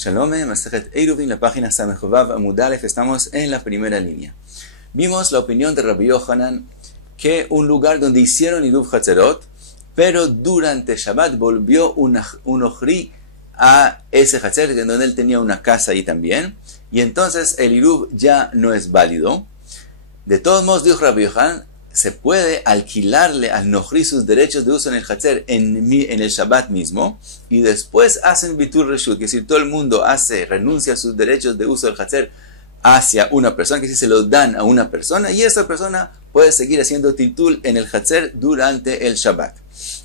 Shalom, Masejet Eruvin, la página Samechovav Amud Aleph, estamos en la primera línea. Vimos la opinión de Rabbi Yohanan que un lugar donde hicieron Iruv Hatzerot, pero durante Shabbat volvió un Ojri a ese Hatzer, donde él tenía una casa ahí también, y entonces el Iruv ya no es válido. De todos modos, dijo Rabbi Yohanan, se puede alquilarle al Nohri sus derechos de uso en el Hatzer en el Shabbat mismo, y después hacen Bitul Reshut, que si todo el mundo renuncia a sus derechos de uso del Hatzer hacia una persona, que si se lo dan a una persona, y esa persona puede seguir haciendo Titul en el Hatzer durante el Shabbat.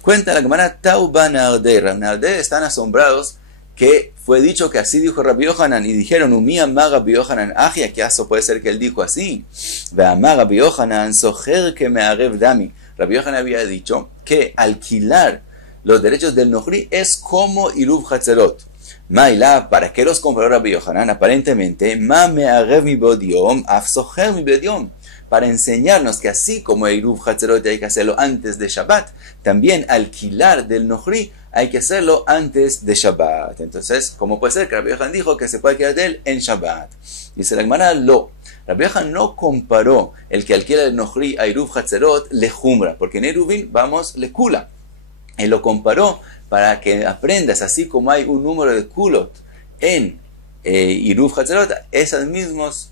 Cuenta la Gemara, Tauba Nardei, Nardei están asombrados que fue dicho que así dijo Rabbi Yohanan, y dijeron, Umi amar Rabbi Yohanan, ¿qué acaso puede ser que él dijo así? Ve amar Rabbi Yohanan, socher que me arev dami. Rabbi Yohanan había dicho que alquilar los derechos del Nohri es como Iruv Hatzerot. Maila, ¿para qué los compró Rabbi Yohanan? Aparentemente, ma me arev mi bodiom, af socher mi bodiom. Para enseñarnos que así como Iruv Hatzerot hay que hacerlo antes de Shabbat, también alquilar del Nohri hay que hacerlo antes de Shabbat. Entonces, ¿cómo puede ser que Rabbi Yohanan dijo que se puede alquilar de él en Shabbat? Dice la Gemara, lo. Rabbi Yohanan no comparó el que alquila el Nohri a Iruv Hatzerot le Jumra, porque en Eruvin vamos le Kula. Él lo comparó para que aprendas, así como hay un número de Kulot en Iruv Hatzerot, esas mismas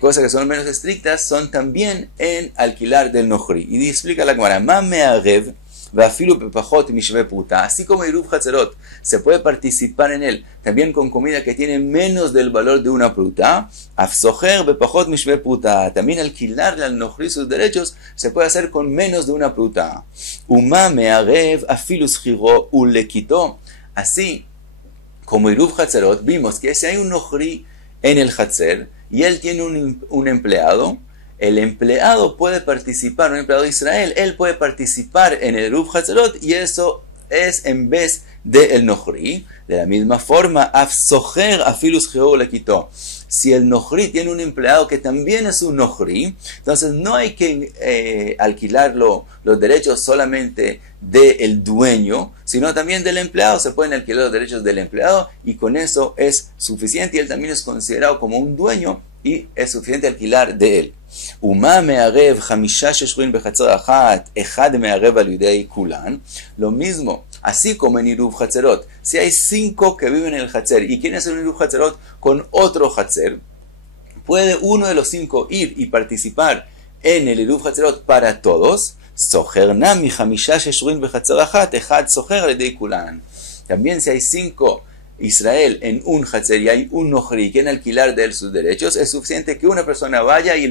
cosas que son menos estrictas son también en alquilar del Nohri. Y explica la Gemara, ma me arev, así como Iruv Hatzerot se puede participar en él también con comida que tiene menos del valor de una pruta, también alquilarle al Nohri sus derechos se puede hacer con menos de una pruta. Así como Iruv Hatzerot, vimos que si hay un Nohri en el Hatzer y él tiene un empleado, el empleado puede participar, un empleado de Israel, él puede participar en el Iruv Hatzerot y eso es en vez del Nohri. De la misma forma, si el Nohri tiene un empleado que también es un Nohri, entonces no hay que alquilarlo los derechos solamente del dueño, sino también del empleado. Se pueden alquilar los derechos del empleado y con eso es suficiente y él también es considerado como un dueño y es suficiente alquilar de él. Lo mismo, así como en Iruv Hatzerot, si hay 5 que viven en el Hatzer y quieren hacer un Iruv Hatzerot con otro Hatzer, puede uno de los 5 ir y participar en el Iruv Hatzerot para todos. También si hay 5 Israel en un Hatzer y hay un Nohri y quieren alquilar de él sus derechos, es suficiente que una persona vaya y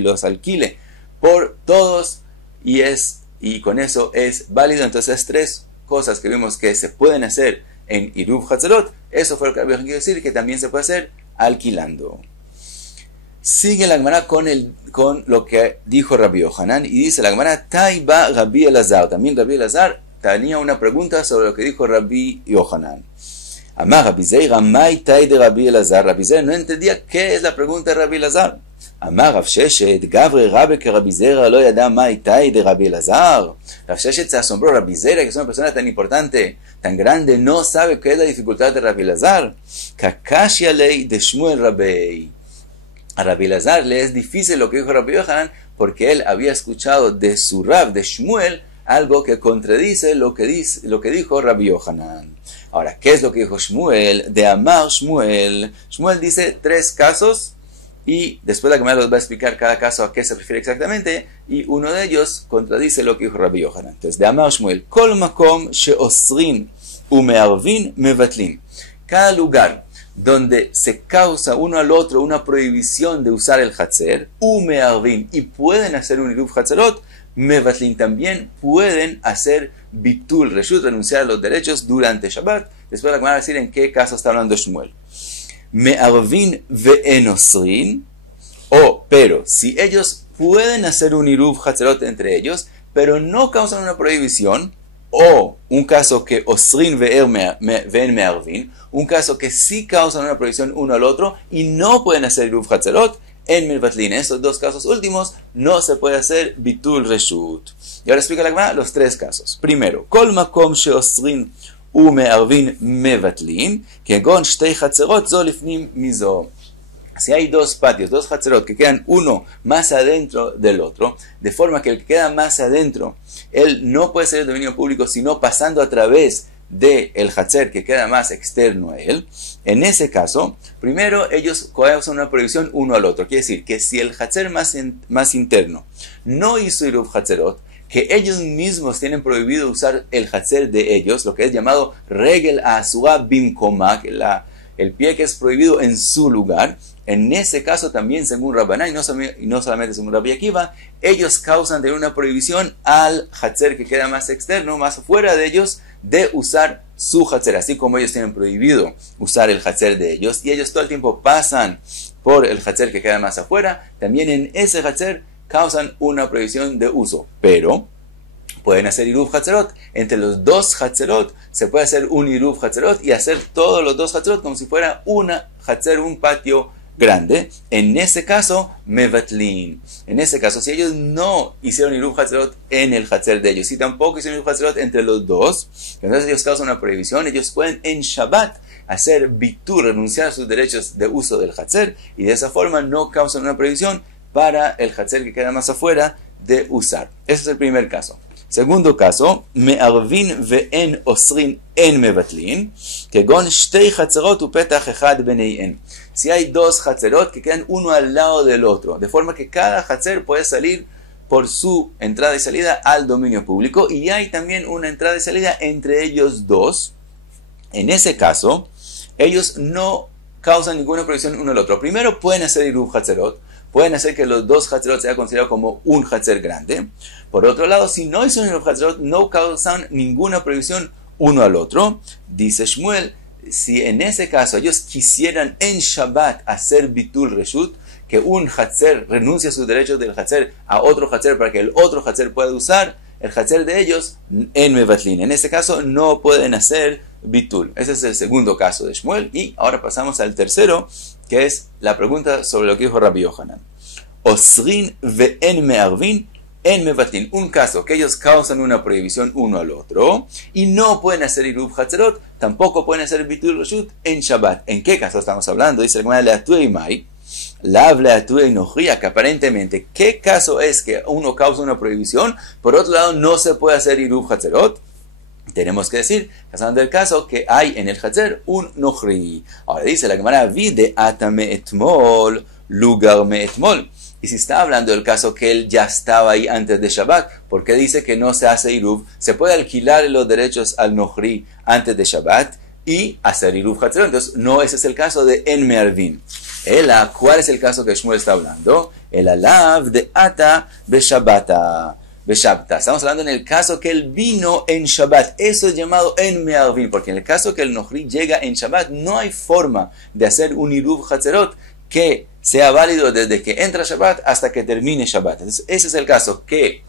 los alquile por todos y con eso es válido. Entonces 3 cosas que vimos que se pueden hacer en Iruv Hatzerot, eso fue lo que quiero decir, que también se puede hacer alquilando. Sigue la Gemara con lo que dijo Rabbi Yohanan y dice la Gemara, Taiba Rabbi Elazar. También Rabbi Elazar tenía una pregunta sobre lo que dijo Rabbi Yohanan. Amar Rabbi Zeira, Mai Tai de Rabbi Elazar. Rabbi Zeira no entendía qué es la pregunta de Rabbi Elazar. Amar Rav Sheshet, Gavre Rabbe que Rabbi Zeira lo yada Mai Tai de Rabbi Elazar. Rav Sheshet se asombró. Rabbi Zeira, que es una persona tan importante, tan grande, no sabe qué es la dificultad de Rabbi Elazar. Kakashi alei de Shmuel Rabbi. A Rabbi Elazar le es difícil lo que dijo Rabbi Yohanan porque él había escuchado de su Rab, de Shmuel, algo que contradice lo que dijo Rabbi Yohanan. Ahora, ¿qué es lo que dijo Shmuel? De Amar Shmuel. Shmuel dice 3 casos y después la Gemara los va a explicar cada caso a qué se refiere exactamente y uno de ellos contradice lo que dijo Rabbi Yohanan. Entonces, de Amar Shmuel, Kol makom sheosrin umearvin mevatlin. Cada lugar donde se causa uno al otro una prohibición de usar el Hatzer, umearvin, y pueden hacer un Iruv Hatzerot, mevatlin, también pueden hacer bitul reshut, renunciar a los derechos durante Shabbat. Después la Gemara va a decir en qué caso está hablando Shmuel. Me'arvin ve'enosrin, pero si ellos pueden hacer un Iruv Hatzerot entre ellos, pero no causan una prohibición, o un caso que osrin ve'en me'arvin, un caso que sí causan una prohibición uno al otro y no pueden hacer Iruv Hatzerot, en Milvatlin, estos 2 casos últimos, no se puede hacer Bitul Reshut. Y ahora explica la Gemara los 3 casos. Primero, Kol makom sheosrin ומערבין מבטלין, כגון שתי חצרות זו לפנים מזו. Si hay dos patios, dos hatzerot, que quedan uno más adentro del otro, de forma que el que queda más adentro, él no puede ser el dominio público, sino pasando a través del hatzer que queda más externo a él. En ese caso, primero ellos causan una prohibición uno al otro. Quiere decir que si el hatzer más interno no hizo iruv hatzerot, que ellos mismos tienen prohibido usar el hatzer de ellos, lo que es llamado regel asua bimkoma, que el pie que es prohibido en su lugar. En ese caso también, según Rabbaná, y no solamente según Rabbi Akiva, ellos causan de una prohibición al hatzer que queda más externo, más fuera de ellos, de usar su hatzer, así como ellos tienen prohibido usar el hatzer de ellos, y ellos todo el tiempo pasan por el hatzer que queda más afuera, también en ese hatzer causan una prohibición de uso, pero pueden hacer iruv hatzerot. Entre los dos hatzerot se puede hacer un iruv hatzerot y hacer todos los dos hatzerot como si fuera una hatzer, un patio grande. En ese caso, mevatlin. En ese caso, si ellos no hicieron iruv hatzerot en el hatzer de ellos, y tampoco hicieron iruv hatzerot entre los dos, entonces ellos causan una prohibición. Ellos pueden en Shabbat hacer bitur, renunciar a sus derechos de uso del hatzer, y de esa forma no causan una prohibición para el hatzer que queda más afuera de usar. Ese es el primer caso. Segundo caso, me'arvin ve'en osrin en mevatlin, kegon shtei hatzerot upetach echad beneihen. Si hay dos hatzerot que quedan uno al lado del otro, de forma que cada hatzer puede salir por su entrada y salida al dominio público, y hay también una entrada y salida entre ellos dos. En ese caso, ellos no causan ninguna prohibición uno al otro. Primero pueden hacer iruv hatzerot, pueden hacer que los dos hatzerot sean considerados como un hatzer grande. Por otro lado, si no hicieron iruv hatzerot, no causan ninguna prohibición uno al otro. Dice Shmuel, si en ese caso ellos quisieran en Shabbat hacer bitul reshut, que un hatzer renuncie a sus derechos del hatzer a otro hatzer para que el otro hatzer pueda usar el hatzer de ellos, en mevatlin. En ese caso no pueden hacer bitul. Ese es el segundo caso de Shmuel. Y ahora pasamos al tercero, que es la pregunta sobre lo que dijo Rabbi Yohanan. Osrin ve'en me'arvin en mevatlin. Un caso que ellos causan una prohibición uno al otro y no pueden hacer iruv hatzerot, tampoco pueden hacer bitul reshut en Shabbat. ¿En qué caso estamos hablando? Dice la Gemara le'atuei mai, lav le'atuei nochria, que aparentemente, ¿qué caso es que uno causa una prohibición? Por otro lado, no se puede hacer iruv hatzerot. Tenemos que decir, pasando del caso, que hay en el hatzer un nochri. Ahora dice la Gemara, vide atame etmol, lugar me etmol. Y si está hablando del caso que él ya estaba ahí antes de Shabbat, ¿por qué dice que no se hace iruv? Se puede alquilar los derechos al nochri antes de Shabbat y hacer iruv hatzerot. Entonces, no ese es el caso de en me'arvin. ¿Cuál es el caso que Shmuel está hablando? El alav de ata beshabbata. Estamos hablando en el caso que él vino en Shabbat. Eso es llamado en me'arvin, porque en el caso que el nochri llega en Shabbat, no hay forma de hacer un iruv hatzerot que sea válido desde que entra Shabbat hasta que termine Shabbat. Entonces, ese es el caso que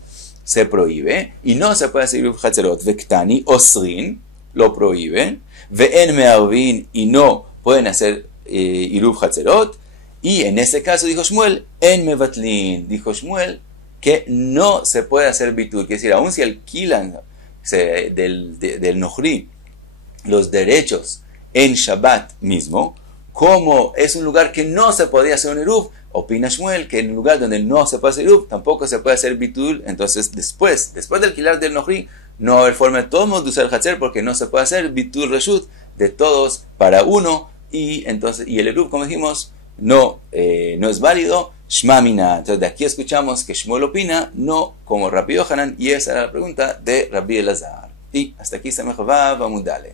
se prohíbe y no se puede hacer iruv hatzerot. Vektani, osrin, lo prohíben. Ve'en me'arvin, y no pueden hacer iruv hatzerot. Y en ese caso, dijo Shmuel, en mevatlin. Dijo Shmuel que no se puede hacer bitul. Quiere decir, aun si alquilan del nochri los derechos en Shabbat mismo, como es un lugar que no se podía hacer un iruv, opina Shmuel que en un lugar donde no se puede hacer iruv, tampoco se puede hacer bitul. Entonces después de alquilar del nochri, no va a haber forma de todos de usar el hatzer, porque no se puede hacer bitul reshut de todos para uno, y entonces el iruv, como dijimos, no es válido. Shma mina. Entonces de aquí escuchamos que Shmuel opina no como Rabbi Yohanan, y esa era la pregunta de Rabbi Elazar. Y hasta aquí se me va, vamos a darle.